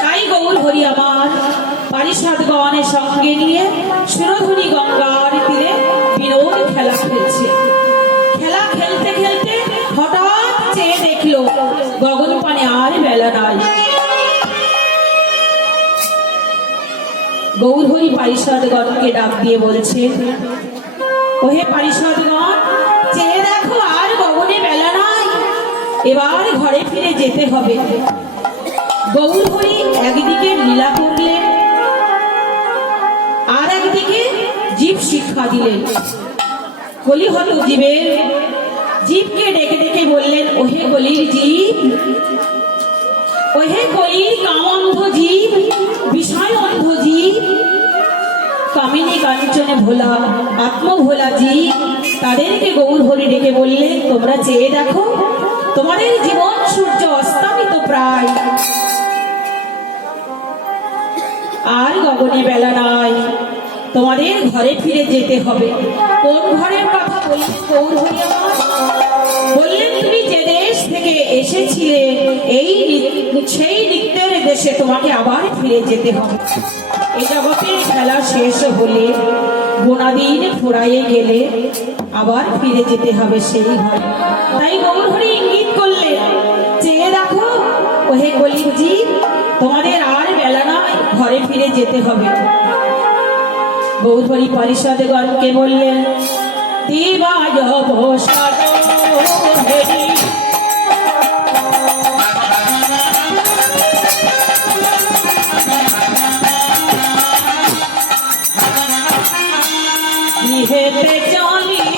তাই গৌর হরি আমার পারিষদগণের সঙ্গে নিয়ে সুরধুনী গঙ্গার তীরে বিনোদ খেলা খেলছে। খেলা খেলতে খেলতে হঠাৎ চেয়ে দেখলো গগন পানে আর বেলা নাই। গৌর হরি পারিষদগণকে ডাক দিয়ে বলছে, ওহে পারিষদগণ, চেয়ে দেখো আর গগনে বেলা নাই, এবার ঘরে ফিরে যেতে হবে। গৌর হরি একদিকে লীলা করলেন, আর একদিকে জীব শিক্ষা দিলেন। কলি হল জীবের, জীবকে ডেকে ডেকে বললেন, ওহে কলির জীব, ওহে কলির কামন্ধ জীব, বিষয় অন্ধ জীব, কামিনী কাঞ্চনে ভোলা, আত্মভোলা জীব। তাদেরকে গৌর হরি ডেকে বললেন, তোমরা চেয়ে দেখো, তোমাদের জীবন সূর্য অস্তামিত প্রায়, আর গগনে বেলা নাই, তোমাদের ঘরে ফিরে যেতে হবে। কোন ঘরের কথা বললেন গৌর হরি আমার? বললেন, তুমি যে দেশ থেকে এসেছিলে সেই নিত্যের দেশে তোমাকে আবার ফিরে যেতে হবে। এই জগতের খেলা শেষ হলে, বোনাদিন ফুরাইয়ে গেলে আবার ফিরে যেতে হবে সেই ঘরে। তাই গৌর হরি ইঙ্গিত করলেন, চেয়ে দেখো ওহে কলির জীব, তোমাদের আর বেলা নয়, ঘরে ফিরে যেতে হবে। গৌর হরি পারিষদগণকে বললেন, দিবায় বসার হেরি, গৃহেতে চলিলা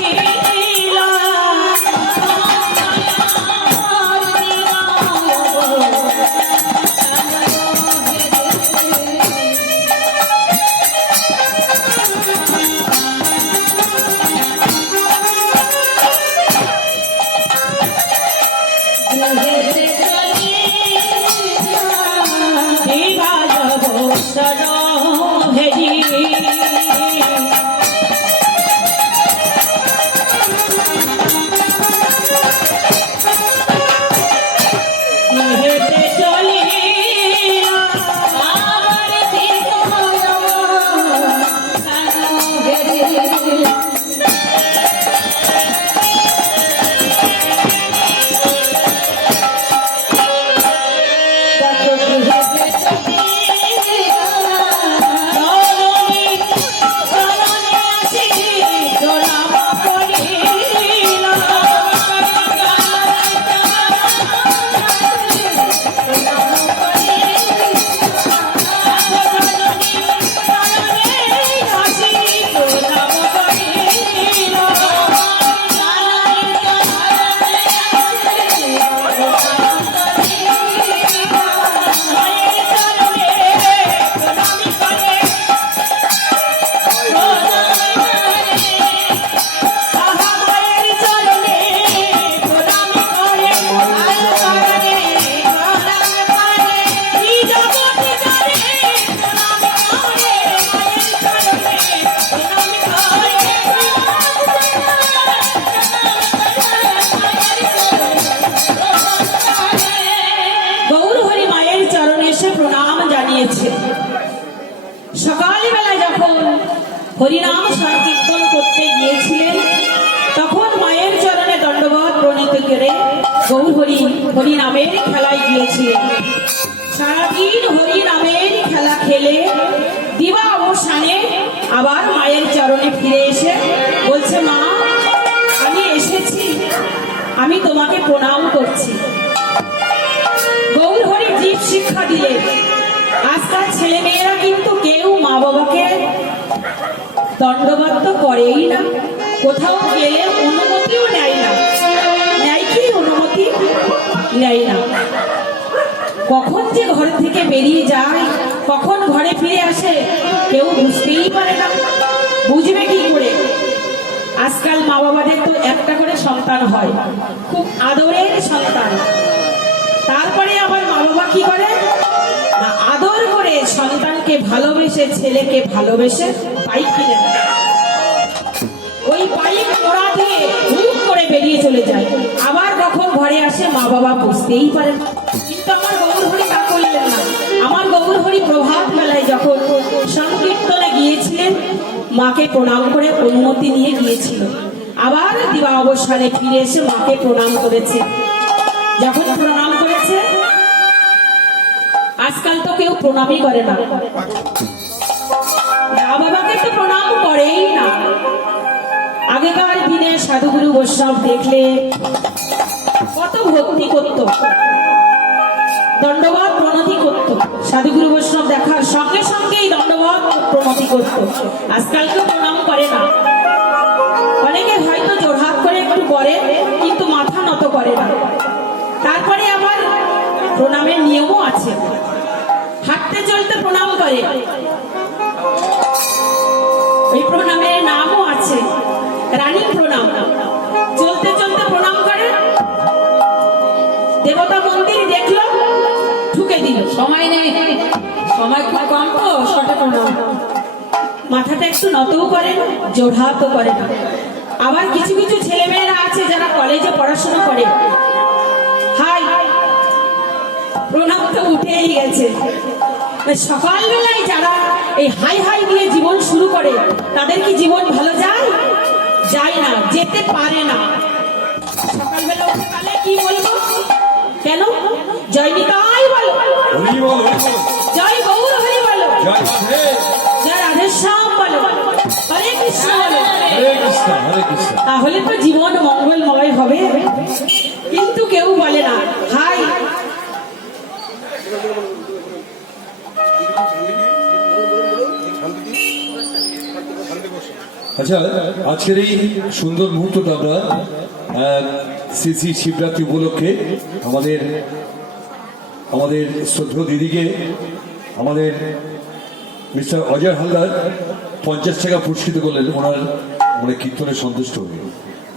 সকালবেলা যখন হরিনাম সংকীর্তন করতে গিয়েছিলেন, তখন মায়ের চরণে দণ্ডবত প্রণীত করে গৌর হরি হরিনামের খেলায় গিয়েছিলেন। সারাদিন হরিনামের খেলা খেলে দিবা অবসানে আবার মায়ের চরণে ফিরে এসে বলছে, মা, আমি এসেছি, আমি তোমাকে প্রণাম করছি। গৌর হরি জীব শিক্ষা দিলেন, আজকাল ছেলে মেয়েরা কিন্তু কেউ মা বাবাকে দণ্ডবত করেই না, কোথাও গেলে অনুমতিও নেয় না। নেয় কি? অনুমতি নেয় না। কখন যে ঘর থেকে বেরিয়ে যায়, কখন ঘরে ফিরে আসে, কেউ বুঝতেই পারে না। বুঝবে কি করে? আজকাল মা বাবাদের তো একটা করে সন্তান হয়, খুব আদরের সন্তান। তারপরে আবার মা বাবা কি করে? আদর করে সন্তানকে ভালোবেসে, ছেলেকে ভালোবেসে বাইক কিনে দেয়। ওই বাইক মোড়া দিয়ে হুট করে বেরিয়ে চলে যায়, আবার কখন ঘরে আসে মা বাবা বুঝতেই পারে না। কিন্তু আমার গৌর হরি তা করলেন বললেন না। আমার গৌরহরি প্রভাত বেলায় যখন সংকীর্তনে গিয়েছিলেন, মাকে প্রণাম করে অনুমতি নিয়ে গিয়েছিল। আবার দিবা অবসানে ফিরে এসে মাকে প্রণাম করেছে। যখন প্রণাম করেছে, আজকাল তো কেউ প্রণামই করে না, মা বাবাকে তো প্রণাম করেই না। আগেকার দিনে সাধুগুরু বৈষ্ণব দেখলে কত ভক্তি করত, দণ্ডবাদ প্রণতি করত। সাধুগুরু বৈষ্ণব দেখার সঙ্গে সঙ্গেই দণ্ডবাদ প্রণতি করত। আজকাল কেউ প্রণাম করে না। অনেকে হয়তো জোড়হাত করে একটু করে, কিন্তু মাথা নত করে না। তারপরে আবার প্রণামের নিয়মও আছে, হাঁটতে চলতে প্রণাম করে, এই প্রণামের নামও আছে রানী প্রণাম। চলতে চলতে প্রণাম করে, দেবতা মন্দির দেখলো, ঢুকে দিল, সময় নেই, সময় খুব কম তো, শর্টে প্রণাম। মাথাটা একটু নতও করে না, জোড়হাতও করে না। আবার কিছু কিছু ছেলেমেয়েরা আছে যারা কলেজে পড়াশোনা করে, হাই প্রণাম তো উঠেই গেছে। সকালবেলায় যারা এই হাই হাই দিয়ে জীবন শুরু করে, তাদের কি জীবন ভালো যায়? যায় না, যেতে পারে না। সকালবেলা উঠে গেলে কি বলবো? কেন? জয় নিতাই বলো, জয় গৌর হরি বলো, জয় রাধেশ্যাম বলো, হরে কৃষ্ণ বলো, তাহলে তো জীবন মঙ্গলময় হবে। কিন্তু কেউ বলে না, হাই আচ্ছা, আজকের এই সুন্দর মুহূর্তটা আমরা শ্রী শ্রী শিবরাত্রি উপলক্ষে আমাদের শ্রদ্ধেয় দিদিকে আমাদের মিস্টার অজয় হালদার 50 টাকা পুরস্কৃত করলেন, ওনার মানে কীর্তনে সন্তুষ্ট হয়ে।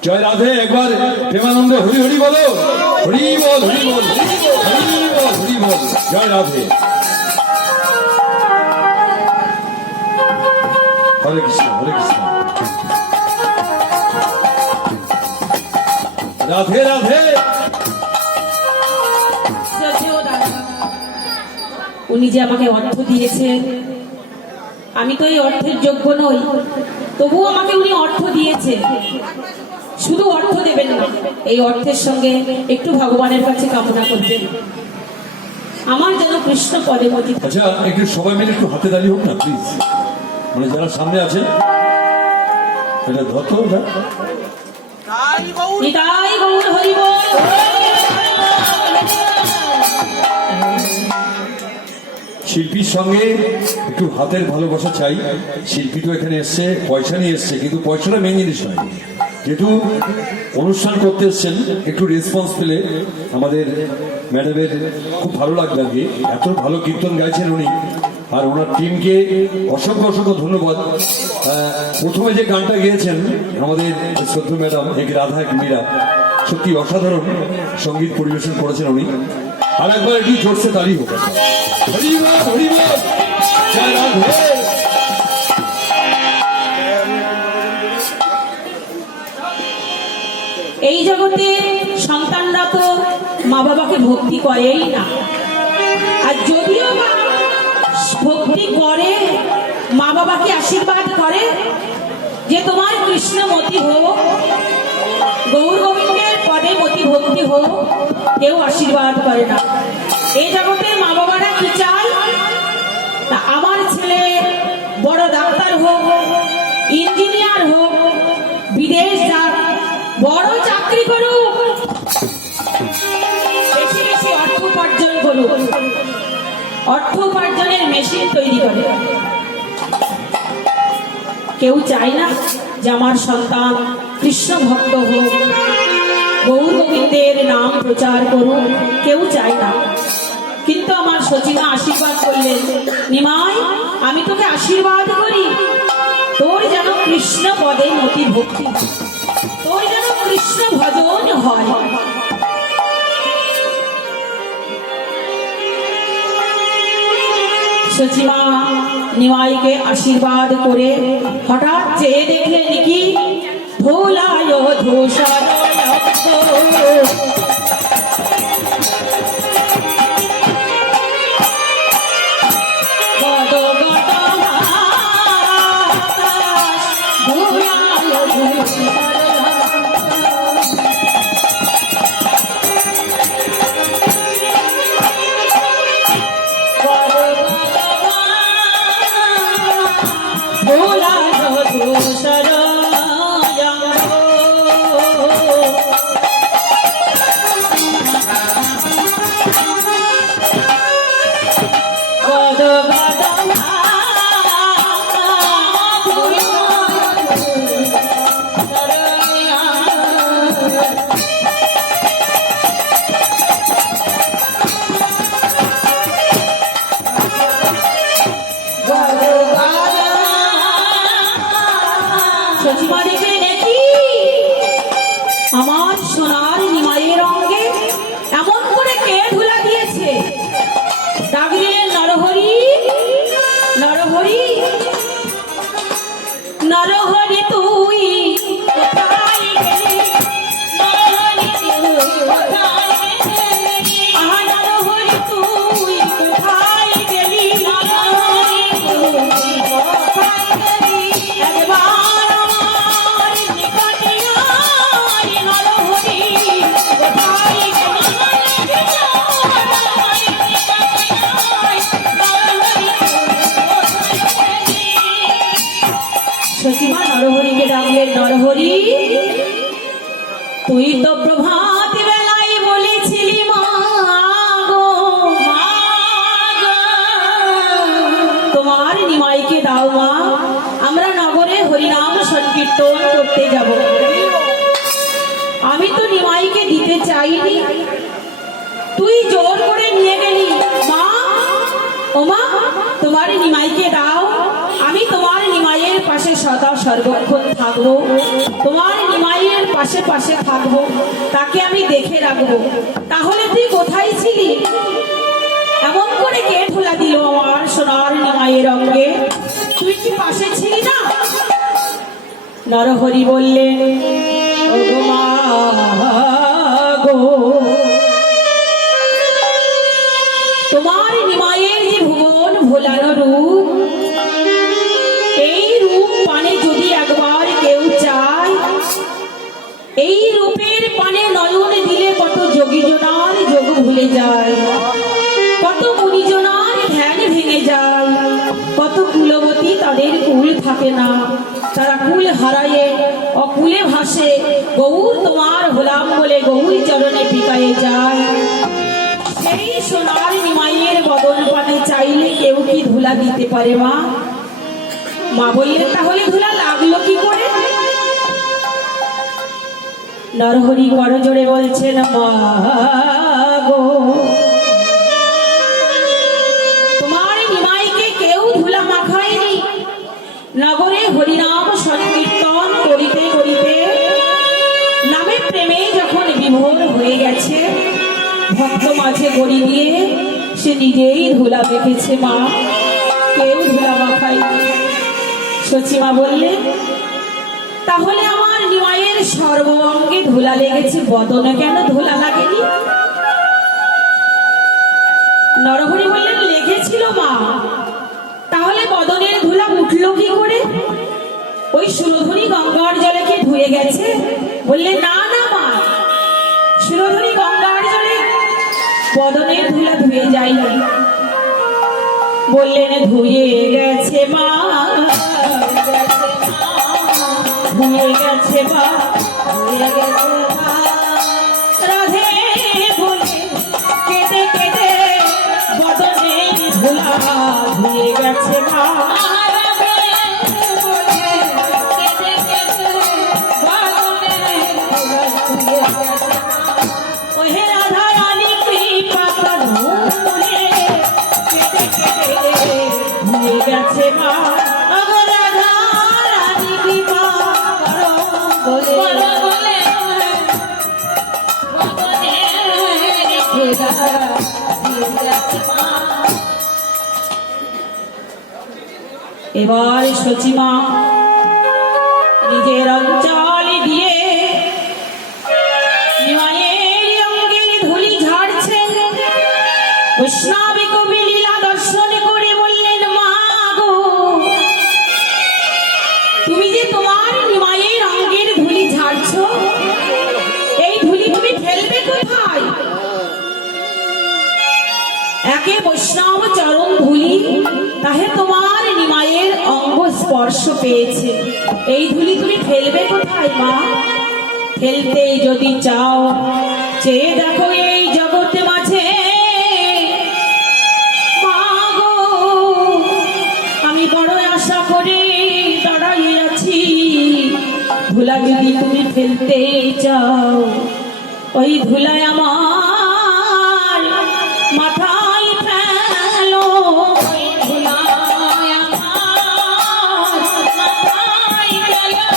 জয় রাধে, একবার প্রেমানন্দ হরি হরি বলো, হরি বল হরি বল হরি বল হরি বল, জয় রাধে, হরে কৃষ্ণ হরে কৃষ্ণ, রাধে রাধে। উনি যে আমাকে অর্থ দিয়েছেন, আমি তো এই অর্থের যোগ্য নই, তবুও আমাকে উনি অর্থ দিয়েছে। শুধু অর্থ দেবেন না, এই অর্থের সঙ্গে একটু ভগবানের কাছে কামনা করবেন, আমার যেন কৃষ্ণ পদে মতি। আচ্ছা, একটু সবাই মিলে একটু হাতে দাঁড়িয়ে হোক না প্লিজ, মানে যারা সামনে আছেন এটা ধরতে হবে। নিতাই গৌর হরি বল। শিল্পীর সঙ্গে একটু হাতের ভালোবাসা চাই। শিল্পী তো এখানে এসছে, পয়সা নিয়ে এসছে, কিন্তু পয়সাটা মেন জিনিস নয়। যেহেতু অনুষ্ঠান করতে এসছেন, একটু রেসপন্স পেলে আমাদের ম্যাডামের খুব ভালো লাগবে। আগে এত ভালো কীর্তন গাইছেন উনি, আর ওনার টিমকে অসংখ্য অসংখ্য ধন্যবাদ। প্রথমে যে গানটা গেয়েছেন আমাদের শ্রদ্ধেয় ম্যাডাম, এক রাধা এক মীরা, সত্যি অসাধারণ সঙ্গীত পরিবেশন করেছেন উনি। আর একবার একটু জোরসে দাঁড়িয়ে হোক। এই জগতে সন্তানরা তো মা বাবাকে ভক্তি করেই না, আর যদিও ভক্তি করে, মা বাবাকে আশীর্বাদ করে যে তোমার কৃষ্ণমতি হোক, গৌর গোবিন্দের পদে মতি ভক্তি হোক, কেউ আশীর্বাদ করে না। এই জগতের মা বাবারা কি চায়? তা আমার ছেলে বড় ডাক্তার হোক, ইঞ্জিনিয়ার হোক, বিদেশ যাক, বড় চাকরি করুক, বেশি বেশি অর্থ উপার্জন করুক, অর্থ উপার্জনের মেশিন তৈরি করে। কেউ চায় না যে আমার সন্তান কৃষ্ণ ভক্ত হোক, গৌর গোবিন্দের নাম প্রচার করুক, কেউ চায় না। কিন্তু আমার সচিমা আশীর্বাদ করলেন, নিমাই আমি তোকে আশীর্বাদ করি, তোর যেন কৃষ্ণ পদে মতি ভক্তি, তোর যেন কৃষ্ণ ভজন হয়। সচিমা নিমাইকে আশীর্বাদ করে হঠাৎ চেয়ে দেখলেন কি ভোলায় ধূসর সচিমা দেখে নাকি আমার সোনার নিমাইয়ের অঙ্গে এমন করে কে ধুলা দিয়েছে? ডাক দিলেন, নরহরি, নরহরি, নরহরি তুই কোথায় গেলি? নরহরি তুই কোথায় গেলি? আহা নরহরি তুই কোথায় গেলি? নরহরি তুই কোথায় গেলি? একবার আমার নিকটে আয়, নরহরি কোথায় গেলি? সচিমা নরহরিকে ডাকলেন, নরহরি তুই তো প্রভাত বেলায় বলেছিলি মা গো, মা গো, তোমার নিমাইকে দাও মা, আমরা নগরে হরিনাম সংকীর্তন করতে যাব। আমি তো নিমাইকে দিতে চাইনি, তুই জোর করে নিয়ে গেলি। মা, ও মা, তোমার নিমাইকে দাও, আমি তোমার নিমাইয়ের পাশে সদা সর্বক্ষণ থাকবো, তোমার নিমাইয়ের পাশে পাশে থাকবো, তাকে আমি দেখে রাখবো। তাহলে তুই কোথায় ছিলি? এমন করে কে ঠোলা দিল আমার সোনার নিমাইয়ের অঙ্গে? তুই কি পাশে ছিলি না? নরহরি বললেন, ও গো মা গো, তোমার নিমাইয়ের যে ভুবন ভোলানো রূপ, এই রূপ পানে যদি একবার কেউ চায়, এই রূপের পানে নয়ন দিলে কত যোগীজনার যোগ ভুলে যায়, কত মুনিজনার ধ্যান ভেঙে যায়, কত কুলবতী তাদের কুল থাকে না, তারা কুল হারায়ে অকুলে ভাসে, গৌর তোমার হলাম বলে গৌর চরণে পিকায়ে যায়। সেই সোনার নিমাইয়ের বদন পানে চাইলে কেউ কি ধুলা দিতে পারে মা? মা বললেন, তাহলে ধুলা লাগলো কি করে? নরহরি করজোড়ে বলছেন, মা গো, তোমার নিমাইকে কেউ ধুলা মাখায়নি। নগরে হরিনাম সংকীর্তন করিতে করিতে নামে প্রেমে যখন বিভোর হয়ে গেছে, ভক্ত মাঝে গড়ি দিয়ে সে নিজেই ধুলা মেখেছে মা, কেউ ধুলা মাখায়নি। সচিমা বললেন, তাহলে আমার নিমাইয়ের সর্ব অঙ্গে ধুলা লেগেছে, বদনে কেন ধুলা লাগেনি? নরহরি বললেন, লেগেছিল মা, তাহলে বদনের ধুলা উঠলো কি করে? ওই সুরধনী গঙ্গার জলে কি ধুয়ে গেছে? বললেন, না না মা, সুরধনী গঙ্গার জলে বদনের ধুলা ধুয়ে যায়নি। বললেন, ধুয়ে গেছে মা, ধুয়ে গেছে মা, ধুয়ে গেছে মা, রাধে বলে কেঁদে কেঁদে বদনের ধুলা ধুয়ে গেছে মা, ওহে রাধা রানী কৃপা করো বলে কেঁদে কেঁদে ধুয়ে গেছে মা, রাধা রানী কৃপা করো বলে এবার সচিমা নিজের অঞ্চল দিয়ে নিমাইয়ের অঙ্গের ধুলি ঝাড়ছেন। বৈষ্ণবী কবি লীলা দর্শন করে বললেন, মা গো, তুমি যে তোমার নিমাইয়ের অঙ্গের ধুলি ঝাড়ছো, এই ধুলি তুমি ফেলবে কোথায়? একে বৈষ্ণব বৈষ্ণব চরণ ধুলি তাহে তোমার নিমায়ের অঙ্গ স্পর্শ পেয়েছে। এই ধুলি তুমি ফেলবে কোথায় মা? ফেলতে যদি চাও চেয়ে দেখো এই জগতে মাঝে। মা গো, আমি বড় আশা করে দাঁড়াইয়ে আছি, ধুলা যদি তুমি ফেলতে চাও, ওই ধুলায় আমার মাথায় ফেলো। ওই ধুলায় আমার মাথায় ফেলো,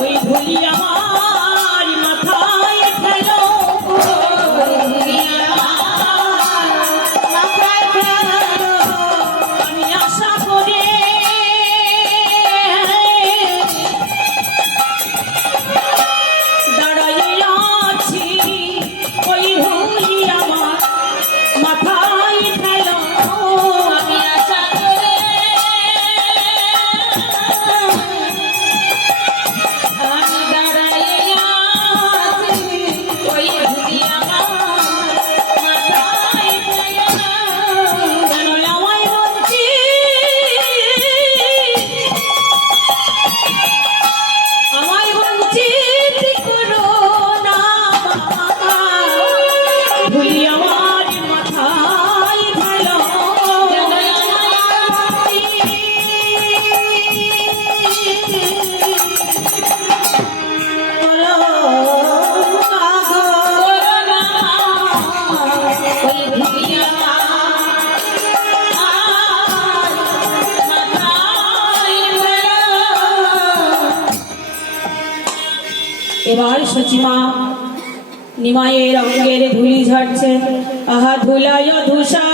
ওই ধুলি আমার মাথায় ফেলো, ওই ধুলি আমার মাথায় ফেলো। আমি আশা করে দাঁড়াইয়ে আছি, ওই ধুলি আমার মাথায় ফেলো। আমি আশা করে আমি দাঁড়াইয়ে আছি, ওই ধুলি আমার মাথায় ফেলো। যেন আমায় আমায় বঞ্চিত করো না মা, ধুলি আমার মাথায় ফেলো। যেন আমায় করো না গো, করো না, ওই ধুলি আমার মাথায় ফেলো। এবার সচিমা নিমায়ের অঙ্গের ধুলি ঝরছে, আহা ধুলায় ধূসা